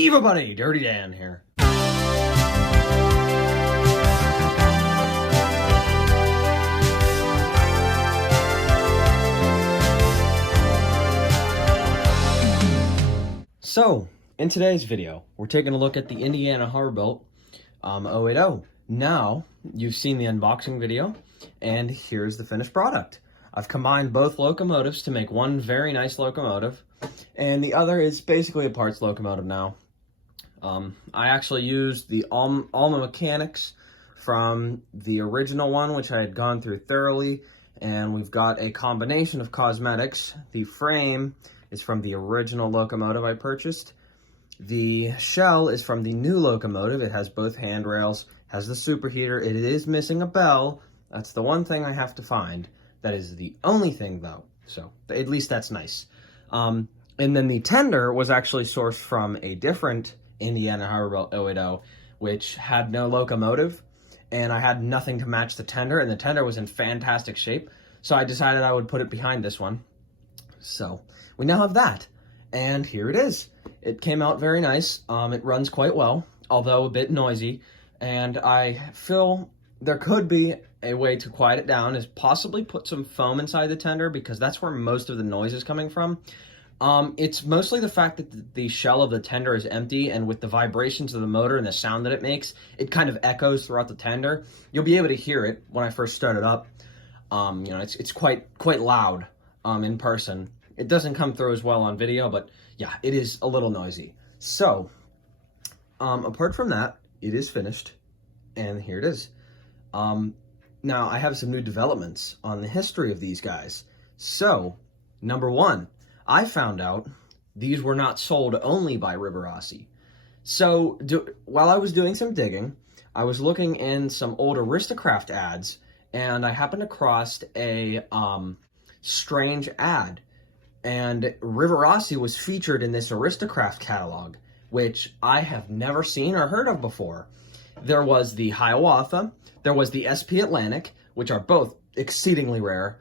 Hey everybody, Dirty Dan here. So, in today's video, we're taking a look at the Indiana Hoverbolt 080. Now, you've seen the unboxing video, and here's the finished product. I've combined both locomotives to make one very nice locomotive, and the other is basically a parts locomotive now. I actually used the Alma mechanics from the original one, which I had gone through thoroughly, and we've got a combination of cosmetics. The frame is from the original locomotive I purchased. The shell is from the new locomotive. It has both handrails, has the superheater. It is missing a bell. That's the one thing I have to find. That is the only thing, though. So at least that's nice. And then the tender was actually sourced from a different Indiana Hoverbolt 080, which had no locomotive, and I had nothing to match the tender, and the tender was in fantastic shape. So I decided I would put it behind this one. So we now have that, and here it is. It came out very nice. It runs quite well, although a bit noisy, and I feel there could be a way to quiet it down, is possibly put some foam inside the tender, because that's where most of the noise is coming from. It's mostly the fact that the shell of the tender is empty, and with the vibrations of the motor and the sound that it makes, it kind of echoes throughout the tender. You'll be able to hear it when I first start it up. It's quite loud in person. It doesn't come through as well on video, but yeah, it is a little noisy. So, apart from that, it is finished, and here it is. Now, I have some new developments on the history of these guys. So, number one, I found out these were not sold only by Rivarossi. So, while I was doing some digging, I was looking in some old Aristocraft ads, and I happened across a strange ad. And Rivarossi was featured in this Aristocraft catalog, which I have never seen or heard of before. There was the Hiawatha, there was the SP Atlantic, which are both exceedingly rare,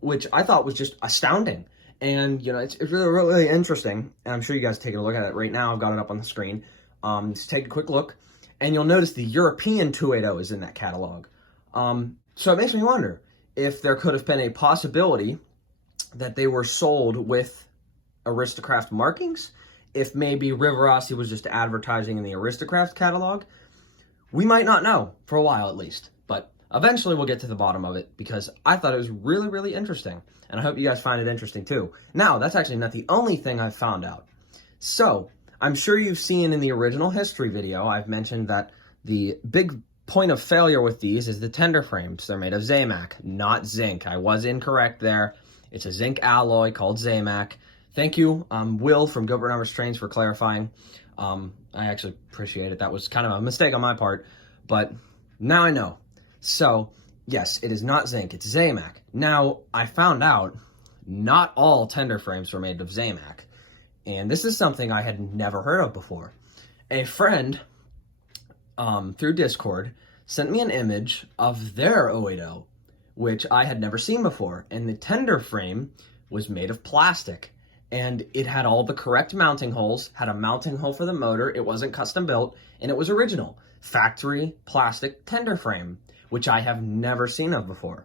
which I thought was just astounding. And, it's really, really interesting, and I'm sure you guys are taking a look at it right now. I've got it up on the screen. Just take a quick look, and you'll notice the European 280 is in that catalog. So it makes me wonder if there could have been a possibility that they were sold with Aristocraft markings, if maybe Rivarossi was just advertising in the Aristocraft catalog. We might not know, for a while at least, but eventually we'll get to the bottom of it, because I thought it was really, really interesting, and I hope you guys find it interesting too. Now, that's actually not the only thing I've found out. So, I'm sure you've seen in the original history video, I've mentioned that the big point of failure with these is the tender frames. They're made of Zamac, not zinc. I was incorrect there. It's a zinc alloy called Zamac. Thank you, Will from Gilbert Numbers Trains, for clarifying. I actually appreciate it. That was kind of a mistake on my part, but now I know. So, yes, it is not zinc, it's Zamac. Now, I found out not all tender frames were made of Zamac, and this is something I had never heard of before. A friend, through Discord, sent me an image of their 080, which I had never seen before, and the tender frame was made of plastic, and it had all the correct mounting holes, had a mounting hole for the motor, it wasn't custom built, and it was original. Factory plastic tender frame, which I have never seen of before.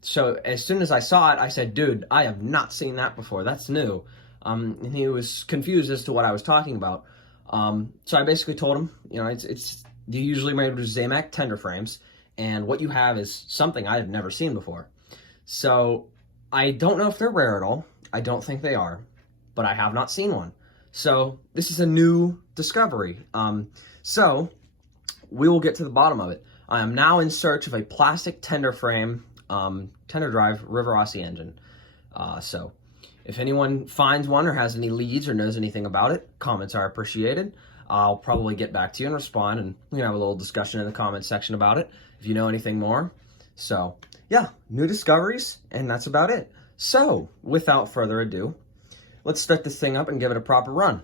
So as soon as I saw it, I said, dude, I have not seen that before, that's new. And he was confused as to what I was talking about. So I basically told him, it's usually made with Zamac tender frames, and what you have is something I have never seen before. So I don't know if they're rare at all. I don't think they are, but I have not seen one. So this is a new discovery. So we will get to the bottom of it. I am now in search of a plastic tender frame, Tender Drive Rivarossi engine. So if anyone finds one or has any leads or knows anything about it, comments are appreciated. I'll probably get back to you and respond, and we can have a little discussion in the comments section about it if you know anything more. So yeah, new discoveries, and that's about it. So without further ado, let's start this thing up and give it a proper run.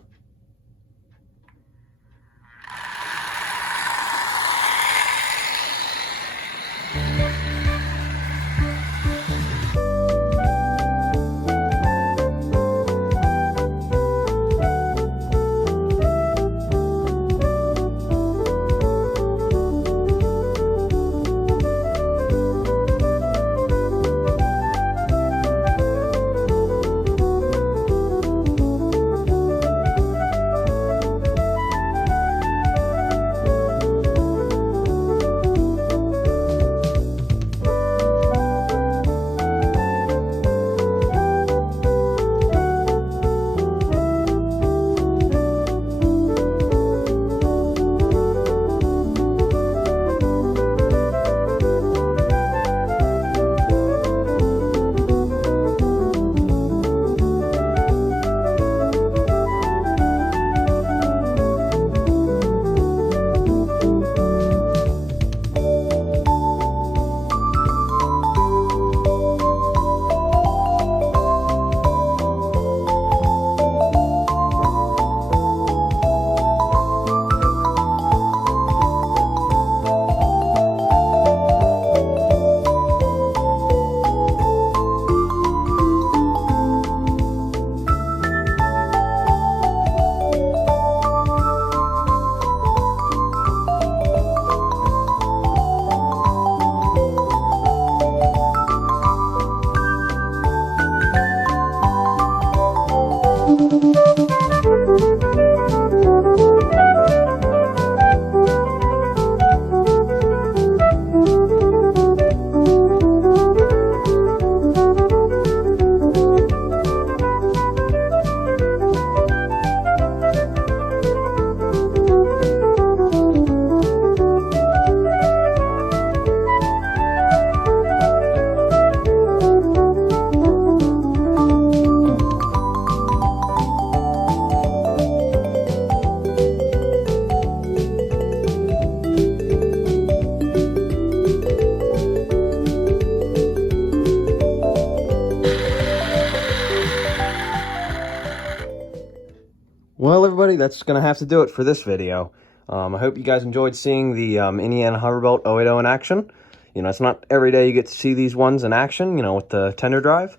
Well, everybody, that's going to have to do it for this video. I hope you guys enjoyed seeing the Indiana Hoverbolt 080 in action. You know, it's not every day you get to see these ones in action, you know, with the Tender Drive.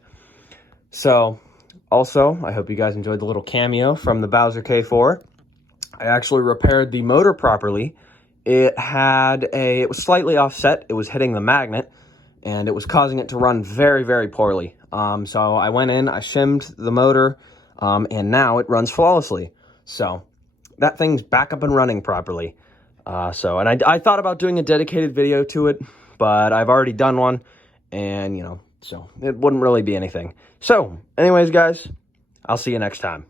So, also, I hope you guys enjoyed the little cameo from the Bowser K4. I actually repaired the motor properly. It was slightly offset. It was hitting the magnet, and it was causing it to run very, very poorly. So I went in, I shimmed the motor, and now it runs flawlessly. So that thing's back up and running properly. And I thought about doing a dedicated video to it, but I've already done one, and, you know, so it wouldn't really be anything. So, anyways, guys, I'll see you next time.